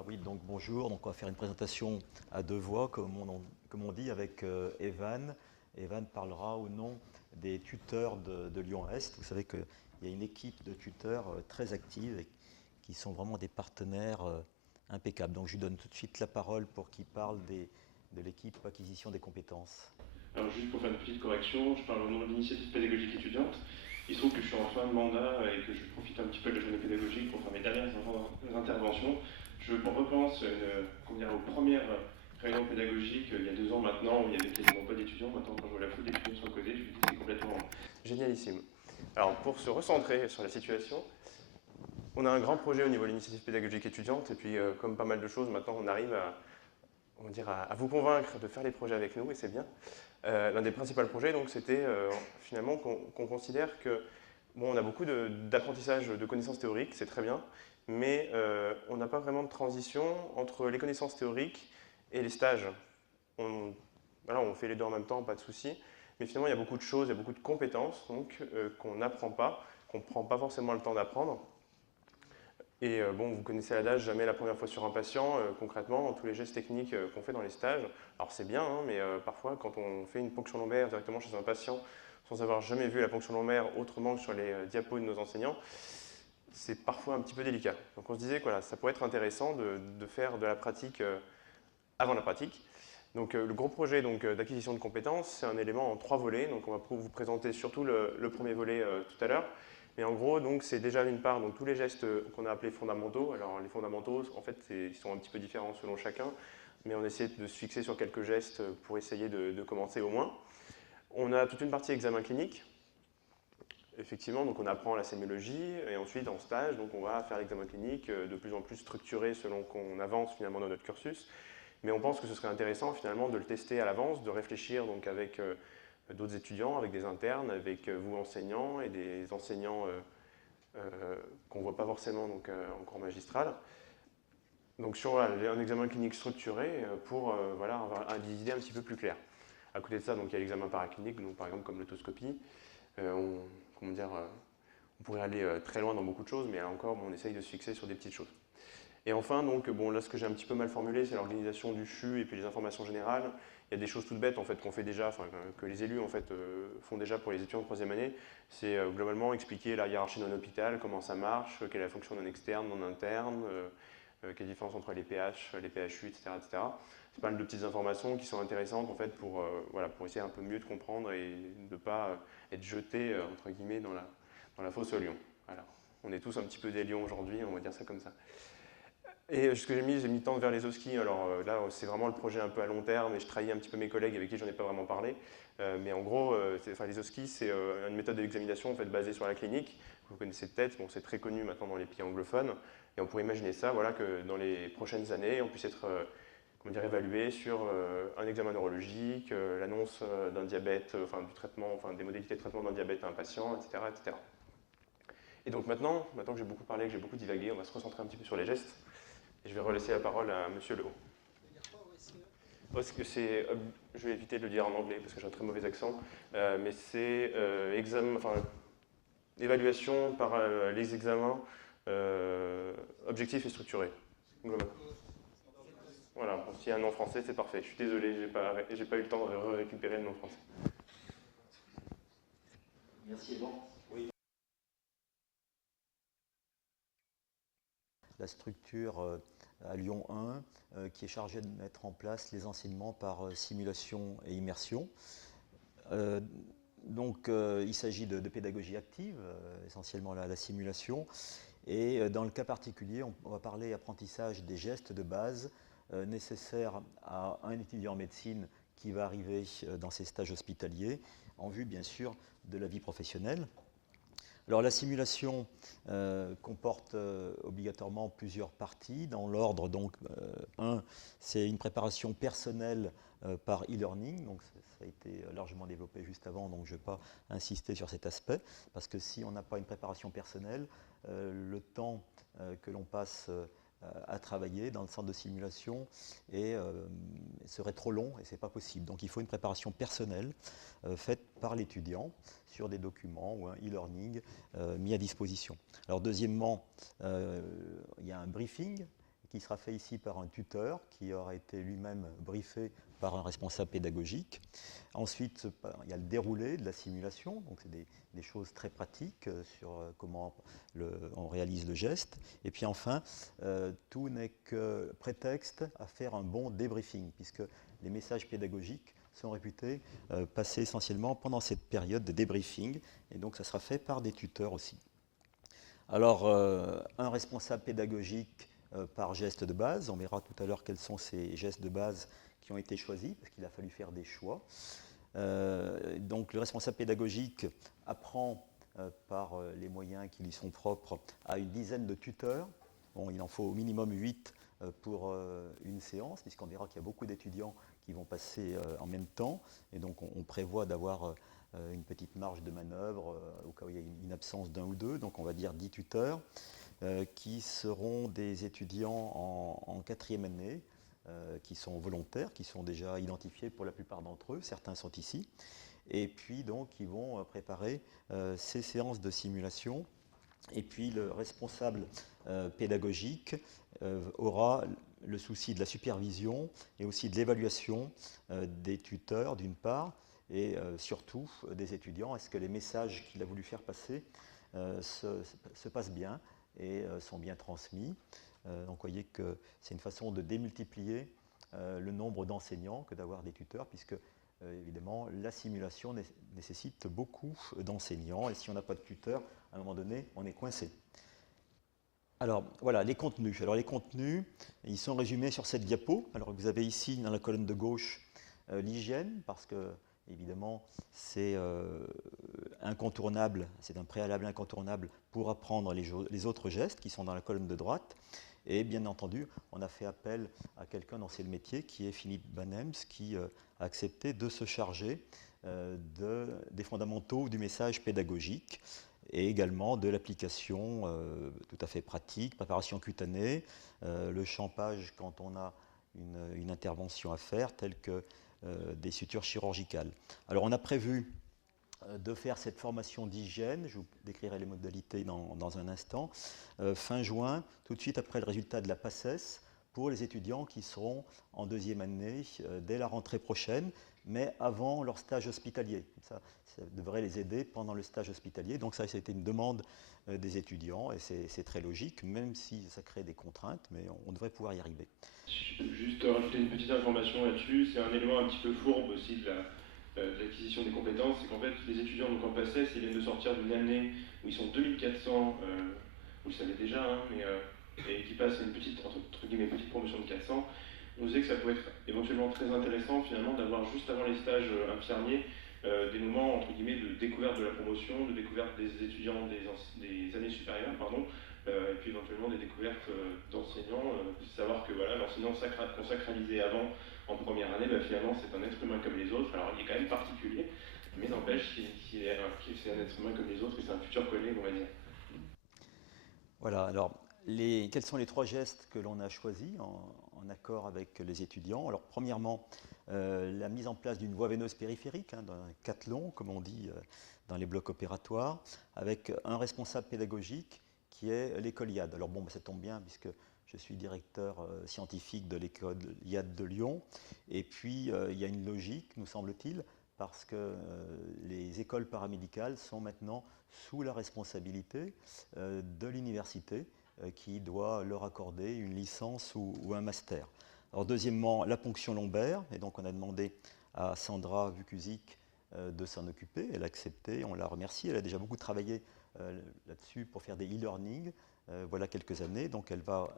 Voilà, oui, donc bonjour. Donc on va faire une présentation à deux voix, comme on dit, avec Evan. Evan parlera au nom des tuteurs de Lyon-Est. Vous savez qu'il y a une équipe de tuteurs très active et qui sont vraiment des partenaires impeccables. Donc je lui donne tout de suite la parole pour qu'il parle de l'équipe acquisition des compétences. Alors juste pour faire une petite correction, je parle au nom de l'initiative pédagogique étudiante. Il se trouve que je suis en fin de mandat et que je profite un petit peu de la journée pédagogique pour faire mes dernières interventions. Je repense aux premières réunions pédagogiques il y a 2 ans maintenant, où il n'y avait quasiment pas d'étudiants. Maintenant, quand je vois la foule d'étudiants sur le côté, je me dis que c'est complètement génialissime. Alors pour se recentrer sur la situation, on a un grand projet au niveau de l'initiative pédagogique étudiante, et puis comme pas mal de choses, maintenant on arrive à vous convaincre de faire les projets avec nous, et c'est bien. L'un des principaux projets, donc, c'était finalement qu'on considère que on a beaucoup d'apprentissage de connaissances théoriques, c'est très bien, mais on n'a pas vraiment de transition entre les connaissances théoriques et les stages. On fait les deux en même temps, pas de souci, mais finalement il y a beaucoup de choses, il y a beaucoup de compétences qu'on n'apprend pas, qu'on ne prend pas forcément le temps d'apprendre. Et vous connaissez l'adage, jamais la première fois sur un patient, concrètement, dans tous les gestes techniques qu'on fait dans les stages. Alors c'est bien, hein, mais parfois quand on fait une ponction lombaire directement chez un patient, sans avoir jamais vu la ponction lombaire autrement que sur les diapos de nos enseignants, c'est parfois un petit peu délicat. Donc on se disait que voilà, ça pourrait être intéressant de faire de la pratique avant la pratique. Donc le gros projet d'acquisition de compétences, c'est un élément en 3 volets. Donc on va vous présenter surtout le premier volet tout à l'heure. Mais en gros, c'est déjà d'une part tous les gestes qu'on a appelés fondamentaux. Alors les fondamentaux, en fait, ils sont un petit peu différents selon chacun, mais on essaie de se fixer sur quelques gestes pour essayer de commencer au moins. On a toute une partie examen clinique. Effectivement, donc on apprend la sémiologie et ensuite en stage, donc on va faire l'examen clinique de plus en plus structuré selon qu'on avance finalement dans notre cursus. Mais on pense que ce serait intéressant finalement de le tester à l'avance, de réfléchir donc avec d'autres étudiants, avec des internes, avec vous enseignants et des enseignants qu'on ne voit pas forcément en cours magistral. Donc sur un examen clinique structuré pour avoir des idées un petit peu plus claires. À côté de ça, il y a l'examen paraclinique, donc par exemple comme l'autoscopie. On pourrait aller très loin dans beaucoup de choses, mais là encore, on essaye de se fixer sur des petites choses. Et enfin, là, ce que j'ai un petit peu mal formulé, c'est l'organisation du CHU et puis les informations générales. Il y a des choses toutes bêtes en fait, qu'on fait déjà, que les élus en fait, font déjà pour les étudiants de 3e année. C'est globalement expliquer la hiérarchie d'un hôpital, comment ça marche, quelle est la fonction d'un externe, d'un interne, quelle est la différence entre les PH, les PHU, etc. etc. C'est pas mal de petites informations qui sont intéressantes en fait, pour essayer un peu mieux de comprendre et de ne pas être jeté entre guillemets dans la fosse aux lions. Voilà. On est tous un petit peu des lions aujourd'hui, on va dire ça comme ça. Et ce que j'ai mis tente vers les OSCI. Alors là, c'est vraiment le projet un peu à long terme et je trahis un petit peu mes collègues avec qui j'en ai pas vraiment parlé. Mais en gros, les OSCI, c'est une méthode de l'examination en fait, basée sur la clinique. Vous connaissez peut-être, c'est très connu maintenant dans les pays anglophones. Et on pourrait imaginer ça, que dans les prochaines années, on puisse être évalué sur un examen neurologique, l'annonce d'un diabète, du traitement, des modalités de traitement d'un diabète à un patient, etc., etc. Et donc maintenant que j'ai beaucoup parlé, que j'ai beaucoup divagué, on va se recentrer un petit peu sur les gestes. Et je vais relaisser la parole à Monsieur Lehaut. Parce que c'est, je vais éviter de le dire en anglais parce que j'ai un très mauvais accent, mais c'est évaluation par les examens objectifs et structurés. Voilà, bon, s'il y a un nom français, c'est parfait. Je suis désolé, j'ai pas eu le temps de récupérer le nom français. Merci, Yvan. Oui. La structure à Lyon 1 qui est chargée de mettre en place les enseignements par simulation et immersion. Il s'agit de pédagogie active, essentiellement la simulation. Et dans le cas particulier, on va parler apprentissage des gestes de base nécessaires à un étudiant en médecine qui va arriver dans ses stages hospitaliers, en vue bien sûr de la vie professionnelle. Alors la simulation comporte obligatoirement plusieurs parties. Dans l'ordre, c'est une préparation personnelle par e-learning. Donc ça a été largement développé juste avant, donc je ne vais pas insister sur cet aspect, parce que si on n'a pas une préparation personnelle, le temps que l'on passe à travailler dans le centre de simulation serait trop long et ce n'est pas possible. Donc il faut une préparation personnelle faite par l'étudiant sur des documents ou un e-learning mis à disposition. Alors deuxièmement, il y a un briefing qui sera fait ici par un tuteur qui aura été lui-même briefé par un responsable pédagogique. Ensuite, il y a le déroulé de la simulation, donc c'est des choses très pratiques sur comment on réalise le geste. Et puis enfin, tout n'est que prétexte à faire un bon débriefing, puisque les messages pédagogiques sont réputés passer essentiellement pendant cette période de débriefing, et donc ça sera fait par des tuteurs aussi. Alors, un responsable pédagogique par geste de base, on verra tout à l'heure quels sont ces gestes de base qui ont été choisis, parce qu'il a fallu faire des choix. Donc le responsable pédagogique apprend par les moyens qui lui sont propres à une dizaine de tuteurs. Bon, il en faut au minimum 8 pour une séance, puisqu'on verra qu'il y a beaucoup d'étudiants qui vont passer en même temps, et donc on prévoit d'avoir une petite marge de manœuvre au cas où il y a une absence d'un ou deux, donc on va dire 10 tuteurs qui seront des étudiants en 4e année, qui sont volontaires, qui sont déjà identifiés pour la plupart d'entre eux, certains sont ici, et puis donc ils vont préparer ces séances de simulation. Et puis le responsable pédagogique aura le souci de la supervision et aussi de l'évaluation des tuteurs d'une part, et surtout des étudiants. Est-ce que les messages qu'il a voulu faire passer se passent bien et sont bien transmis. Donc vous voyez que c'est une façon de démultiplier le nombre d'enseignants que d'avoir des tuteurs, puisque évidemment la simulation nécessite beaucoup d'enseignants, et si on n'a pas de tuteur, à un moment donné, on est coincé. Alors voilà, les contenus. Alors les contenus, ils sont résumés sur cette diapo. Alors vous avez ici dans la colonne de gauche l'hygiène, parce que évidemment c'est incontournable, c'est un préalable incontournable pour apprendre les autres gestes qui sont dans la colonne de droite. Et bien entendu, on a fait appel à quelqu'un dans ce métier qui est Philippe Banems, qui a accepté de se charger des fondamentaux du message pédagogique et également de l'application tout à fait pratique, préparation cutanée, le champage quand on a une intervention à faire, telle que des sutures chirurgicales. Alors on a prévu de faire cette formation d'hygiène, je vous décrirai les modalités dans un instant, fin juin, tout de suite après le résultat de la PACES, pour les étudiants qui seront en 2e année dès la rentrée prochaine, mais avant leur stage hospitalier. Ça devrait les aider pendant le stage hospitalier. Donc ça a été une demande des étudiants, et c'est très logique, même si ça crée des contraintes, mais on devrait pouvoir y arriver. Si je peux juste rajouter une petite information là-dessus, c'est un élément un petit peu fourbe aussi de l'acquisition des compétences, c'est qu'en fait les étudiants donc en PACES, ils viennent de sortir d'une année où ils sont 2400, vous le savez déjà, hein, et qui passent à une petite, entre guillemets, petite promotion de 400. On disait que ça pouvait être éventuellement très intéressant finalement d'avoir juste avant les stages infirmiers des moments entre guillemets de découverte de la promotion, de découverte des étudiants des années supérieures, pardon, et puis éventuellement des découvertes d'enseignants, savoir que voilà, l'enseignant qu'on sacralisait avant en première année, finalement c'est un être humain comme les autres, alors il est quand même particulier, mais n'empêche qu'il est un être humain comme les autres et c'est un futur collègue, on va dire. Voilà, alors quels sont les 3 gestes que l'on a choisis en accord avec les étudiants? Alors premièrement, la mise en place d'une voie veineuse périphérique, d'un cathlon, comme on dit dans les blocs opératoires, avec un responsable pédagogique qui est l'école IAD. Alors bon, ça tombe bien puisque je suis directeur scientifique de l'école IAD de Lyon, et puis il y a une logique, nous semble-t-il, parce que les écoles paramédicales sont maintenant sous la responsabilité de l'université qui doit leur accorder une licence ou un master. Alors deuxièmement, la ponction lombaire, et donc on a demandé à Sandra Vukusic de s'en occuper, elle a accepté, on la remercie, elle a déjà beaucoup travaillé là-dessus pour faire des e-learning, voilà quelques années, donc elle va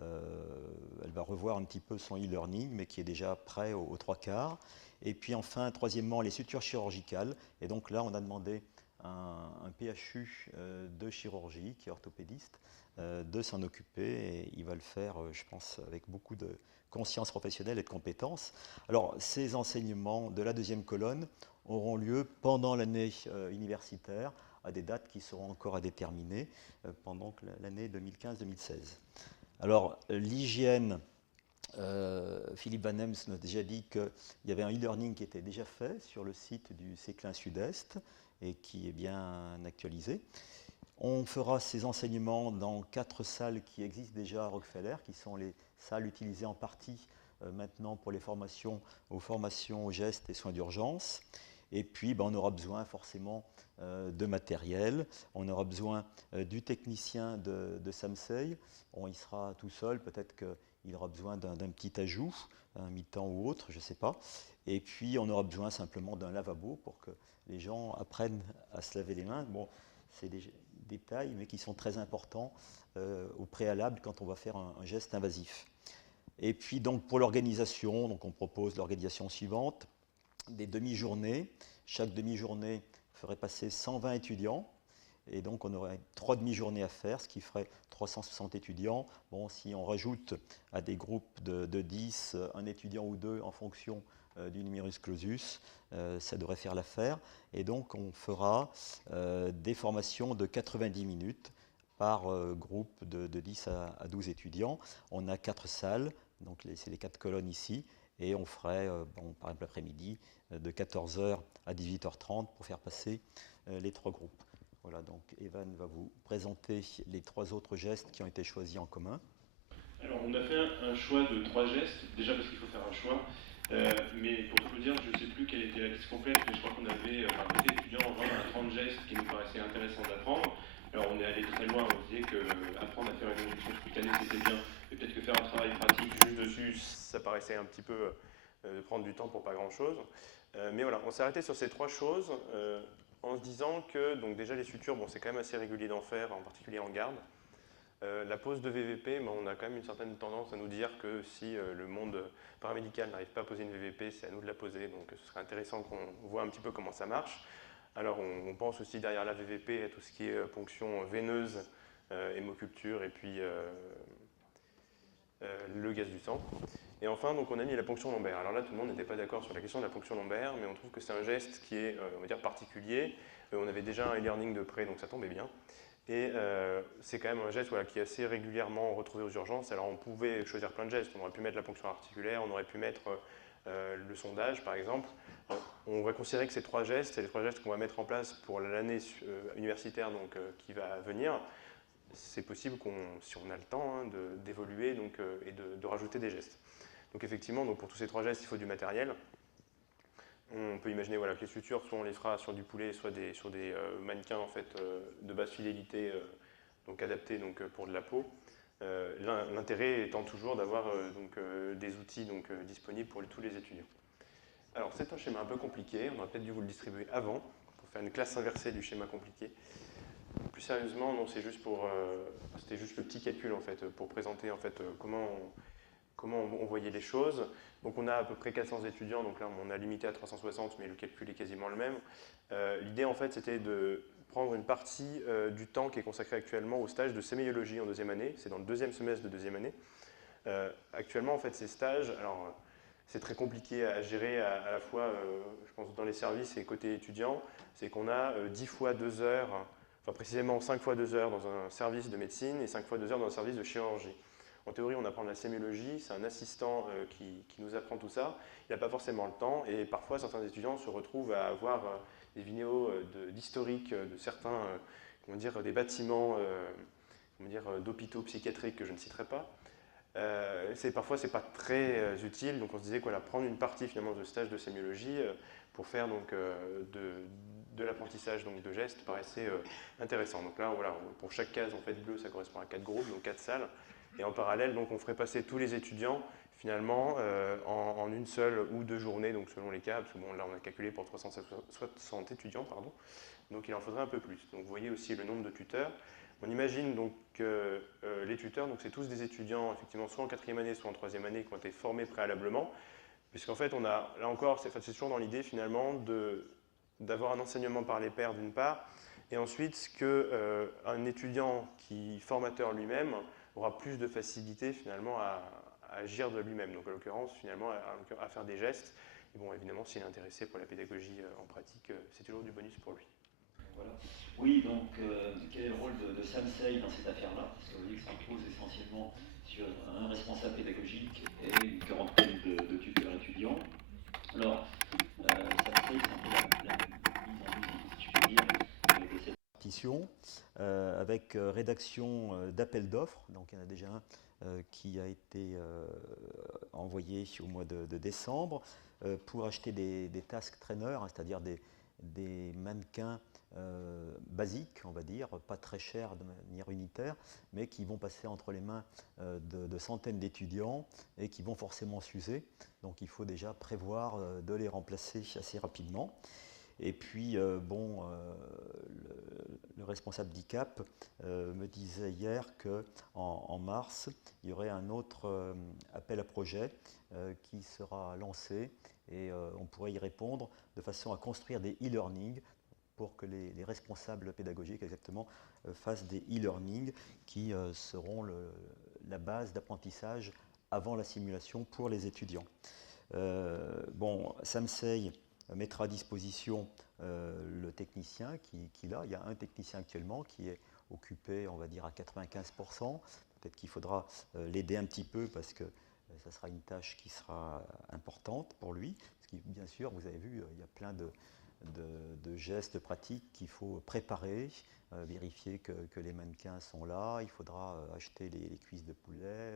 elle va revoir un petit peu son e-learning, mais qui est déjà prêt aux 3/4. Et puis enfin, troisièmement, les sutures chirurgicales, et donc là on a demandé un PHU de chirurgie, qui est orthopédiste, de s'en occuper, et il va le faire, je pense, avec beaucoup de conscience professionnelle et de compétences. Alors, ces enseignements de la 2e colonne auront lieu pendant l'année universitaire, à des dates qui seront encore à déterminer, pendant l'année 2015-2016. Alors, l'hygiène, Philippe Banems nous a déjà dit qu'il y avait un e-learning qui était déjà fait sur le site du Séclin Sud-Est, et qui est bien actualisé. On fera ces enseignements dans 4 salles qui existent déjà à Rockefeller, qui sont les salles utilisées en partie maintenant pour les formations aux gestes et soins d'urgence. Et puis, on aura besoin forcément de matériel. On aura besoin du technicien de Samsei. Il sera tout seul, peut-être qu'il aura besoin d'un petit ajout, un mi-temps ou autre, je ne sais pas. Et puis, on aura besoin simplement d'un lavabo pour que les gens apprennent à se laver les mains. Bon, c'est des détails, mais qui sont très importants au préalable quand on va faire un geste invasif. Et puis, donc, pour l'organisation, on propose l'organisation suivante. Des demi-journées. Chaque demi-journée ferait passer 120 étudiants. Et donc, on aurait 3 demi-journées à faire, ce qui ferait 360 étudiants. Bon, si on rajoute à des groupes de 10, un étudiant ou deux en fonction du numerus clausus, ça devrait faire l'affaire. Et donc, on fera des formations de 90 minutes par groupe de 10 à 12 étudiants. On a 4 salles, donc c'est les 4 colonnes ici. Et on ferait, par exemple l'après-midi, de 14h à 18h30 pour faire passer les 3 groupes. Voilà, donc Evan va vous présenter les 3 autres gestes qui ont été choisis en commun. Alors on a fait un choix de 3 gestes, déjà parce qu'il faut faire un choix, mais pour tout vous dire, je ne sais plus quelle était la liste complète, mais je crois qu'on avait par côté étudiant 20 à 30 gestes qui nous paraissaient intéressants d'apprendre. Alors on est allé très loin, on disait qu'apprendre à faire une injection spontanée c'était bien, mais peut-être que faire un travail pratique juste dessus, ça paraissait un petit peu de prendre du temps pour pas grand-chose. Mais voilà, on s'est arrêté sur ces 3 choses en se disant que donc déjà les sutures, c'est quand même assez régulier d'en faire, en particulier en garde. La pose de VVP, on a quand même une certaine tendance à nous dire que si le monde paramédical n'arrive pas à poser une VVP, c'est à nous de la poser, donc ce serait intéressant qu'on voit un petit peu comment ça marche. Alors on pense aussi derrière la VVP à tout ce qui est ponction veineuse, hémoculture et puis le gaz du sang. Et enfin, donc, on a mis la ponction lombaire. Alors là, tout le monde n'était pas d'accord sur la question de la ponction lombaire, mais on trouve que c'est un geste qui est, on va dire, particulier. On avait déjà un e-learning de près, donc ça tombait bien. Et c'est quand même un geste qui est assez régulièrement retrouvé aux urgences. Alors on pouvait choisir plein de gestes. On aurait pu mettre la ponction articulaire, on aurait pu mettre le sondage, par exemple. On va considérer que ces 3 gestes, c'est les 3 gestes qu'on va mettre en place pour l'année universitaire donc, qui va venir. C'est possible, si on a le temps, d'évoluer et de rajouter des gestes. Donc effectivement, pour tous ces 3 gestes, il faut du matériel. On peut imaginer que les sutures, soit on les fera sur du poulet, soit sur des mannequins en fait, de basse fidélité, donc adaptés pour de la peau. L'intérêt étant toujours d'avoir des outils disponibles pour tous les étudiants. Alors c'est un schéma un peu compliqué, on aurait peut-être dû vous le distribuer avant, pour faire une classe inversée du schéma compliqué. Plus sérieusement, non, c'était juste le petit calcul en fait, pour présenter en fait, comment on voyait les choses. Donc on a à peu près 400 étudiants, donc là on a limité à 360, mais le calcul est quasiment le même. L'idée en fait c'était de prendre une partie du temps qui est consacré actuellement au stage de séméologie en 2e année, c'est dans le 2e semestre de 2e année. Actuellement en fait ces stages, alors c'est très compliqué à gérer à la fois, je pense dans les services et côté étudiant, c'est qu'on a 10 fois 2 heures, enfin précisément 5 fois 2 heures dans un service de médecine et 5 fois 2 heures dans un service de chirurgie. En théorie, on apprend de la sémiologie, c'est un assistant qui nous apprend tout ça. Il n'a pas forcément le temps et parfois certains étudiants se retrouvent à avoir des vidéos d'historique de certains des bâtiments d'hôpitaux psychiatriques que je ne citerai pas. Parfois, ce n'est pas très utile, donc on se disait prendre une partie finalement de stage de sémiologie pour faire de l'apprentissage de gestes paraissait intéressant. Donc là, pour chaque case en fait bleue, ça correspond à 4 groupes, donc 4 salles. Et en parallèle, donc, on ferait passer tous les étudiants finalement en une seule ou 2 journées, donc selon les cas, parce que là on a calculé pour 360 étudiants, pardon, donc il en faudrait un peu plus. Donc vous voyez aussi le nombre de tuteurs. On imagine donc que les tuteurs, donc c'est tous des étudiants effectivement soit en 4e année, soit en 3e année qui ont été formés préalablement, puisqu'en fait on a, là encore, c'est toujours dans l'idée finalement d'avoir un enseignement par les pairs d'une part, et ensuite qu'un étudiant qui formateur lui-même aura plus de facilité finalement à agir de lui-même, donc en l'occurrence finalement à faire des gestes. Et bon, évidemment, s'il est intéressé pour la pédagogie en pratique, c'est toujours du bonus pour lui. Voilà. Oui, donc quel est le rôle de Samsei dans cette affaire-là? Parce que vous voyez que ça repose essentiellement sur un responsable pédagogique et une quarantaine de tuteurs étudiants. Alors, Samsei, c'est un peu la mise en musique, si je peux dire, de cette partition. avec rédaction d'appel d'offres. Donc il y en a déjà un qui a été envoyé au mois de décembre pour acheter des task trainers, hein, c'est-à-dire des mannequins basiques, on va dire, pas très chers de manière unitaire, mais qui vont passer entre les mains de centaines d'étudiants et qui vont forcément s'user. Donc il faut déjà prévoir de les remplacer assez rapidement. Et puis, le responsable d'ICAP me disait hier qu'en mars, il y aurait un autre appel à projet qui sera lancé et on pourrait y répondre de façon à construire des e-learning pour que les responsables pédagogiques exactement fassent des e-learning qui seront la base d'apprentissage avant la simulation pour les étudiants. Samsei mettra à disposition le technicien qui l'a. Il y a un technicien actuellement qui est occupé, on va dire, à 95%. Peut-être qu'il faudra l'aider un petit peu parce que ça sera une tâche qui sera importante pour lui. Parce que, bien sûr, vous avez vu, il y a plein de gestes pratiques qu'il faut préparer, vérifier que les mannequins sont là. Il faudra acheter les cuisses de poulet,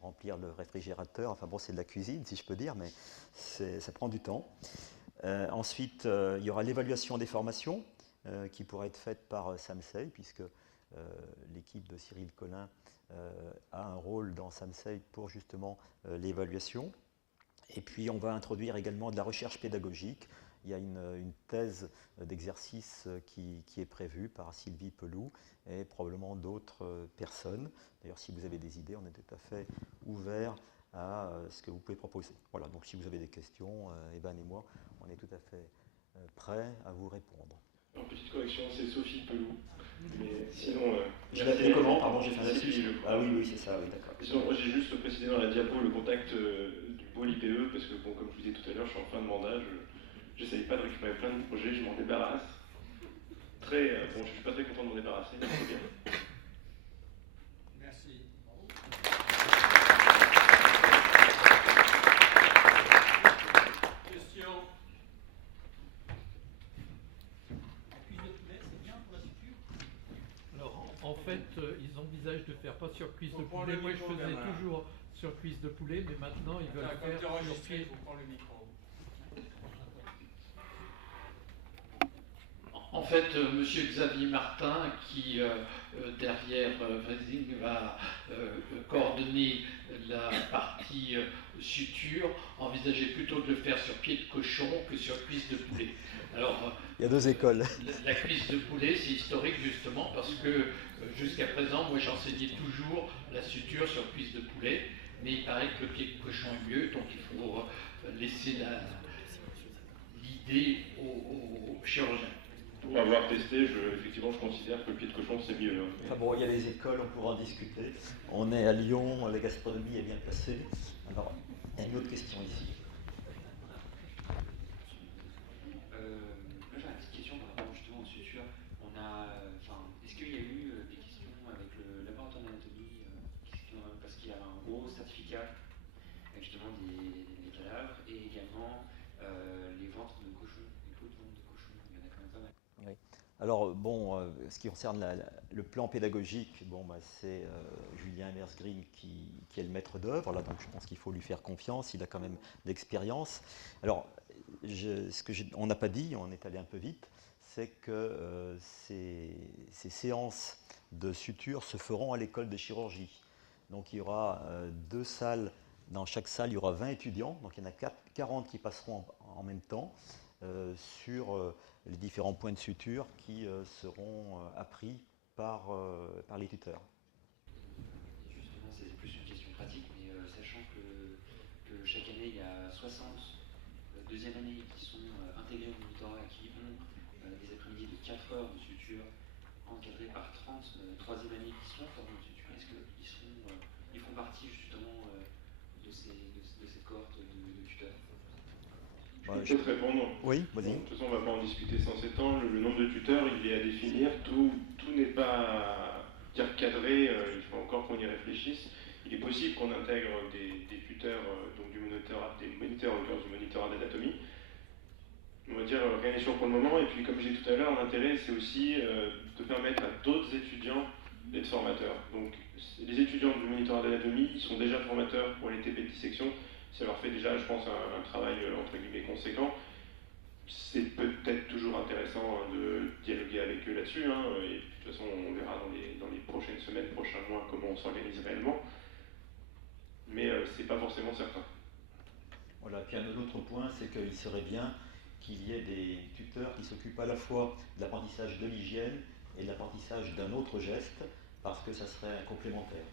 remplir le réfrigérateur. Enfin bon, c'est de la cuisine, si je peux dire, mais ça prend du temps. Ensuite, il y aura l'évaluation des formations qui pourra être faite par Samsei, puisque l'équipe de Cyril Collin a un rôle dans Samsei pour justement l'évaluation. Et puis, on va introduire également de la recherche pédagogique. Il y a une thèse d'exercice qui est prévue par Sylvie Peloux et probablement d'autres personnes. D'ailleurs, si vous avez des idées, on est tout à fait ouvert à ce que vous pouvez proposer. Voilà, donc si vous avez des questions, Eban et moi, on est tout à fait prêts à vous répondre. Alors, petite correction, c'est Sophie Peloux. Mais sinon. Je l'ai appelé comment? Pardon, j'ai fait un lapsus. Ah oui, c'est ça, oui, d'accord. Sinon, moi j'ai juste précisé dans la diapo le contact du pôle IPE, parce que, bon, comme je vous disais tout à l'heure, je suis en fin de mandat, j'essaye pas de récupérer plein de projets, je m'en débarrasse. Je suis pas très content de m'en débarrasser, mais c'est bien. Merci. Question. La cuisse de poulet, c'est bien pour la suture? Alors, en fait, ils envisagent de faire pas sur cuisse de poulet. Moi, je faisais toujours sur cuisse de poulet, mais maintenant, ils veulent faire sur cuisse. Il faut prendre le micro. En fait, monsieur Xavier Martin, qui derrière Vasing va coordonner la partie suture, envisageait plutôt de le faire sur pied de cochon que sur cuisse de poulet. Alors, il y a deux écoles. La cuisse de poulet, c'est historique justement parce que jusqu'à présent, moi j'enseignais toujours la suture sur cuisse de poulet, mais il paraît que le pied de cochon est mieux, donc il faut laisser l'idée aux chirurgiens. Pour avoir testé, effectivement, je considère que le pied de cochon, c'est mieux. Hein. Enfin bon, il y a les écoles, on pourra en discuter. On est à Lyon, la gastronomie est bien placée. Alors, il y a une autre question ici. Moi, j'ai une petite question par rapport justement aux sutures. Est-ce qu'il y a eu des questions avec le laboratoire d'anatomie parce qu'il y a un gros certificat avec justement des cadavres et également les ventres de cochons, les peaux de ventre de cochons. Il y en a quand même pas mal. Oui. Alors, ce qui concerne le plan pédagogique, c'est Julien Mersgreen qui est le maître d'œuvre. Là, donc je pense qu'il faut lui faire confiance. Il a quand même d'expérience. Alors, on n'a pas dit, on est allé un peu vite, c'est que ces séances de suture se feront à l'école de chirurgie. Donc, il y aura 2 salles. Dans chaque salle, il y aura 20 étudiants. Donc, il y en a 40 qui passeront en même temps sur les différents points de suture qui seront appris par les tuteurs. Justement, c'est plus une question pratique, mais sachant que chaque année, il y a 60 deuxième année qui sont intégrés au monitorat et qui ont des après-midi de 4 heures de suture encadrés par 30 troisième année qui sont formés en suture. Est-ce qu'ils font partie justement de cette cohorte de tuteurs? Je peux peut-être répondre. Oui, vas-y. De toute façon, on ne va pas en discuter sans s'étendre. Le nombre de tuteurs, il est à définir. Tout n'est pas cadré. Il faut encore qu'on y réfléchisse. Il est possible qu'on intègre des tuteurs, donc des moniteurs du monitorat d'anatomie. On va dire rien n'est sûr pour le moment. Et puis, comme je disais tout à l'heure, l'intérêt, c'est aussi de permettre à d'autres étudiants d'être formateurs. Donc les étudiants du monitorat d'anatomie, ils sont déjà formateurs pour les TP de dissection. Ça leur fait déjà, je pense, un travail entre guillemets conséquent. C'est peut-être toujours intéressant de dialoguer avec eux là-dessus, hein, et de toute façon on verra dans les prochaines semaines, prochains mois comment on s'organise réellement, mais c'est pas forcément certain. Voilà, puis un autre point, c'est qu'il serait bien qu'il y ait des tuteurs qui s'occupent à la fois de l'apprentissage de l'hygiène et de l'apprentissage d'un autre geste, parce que ça serait complémentaire.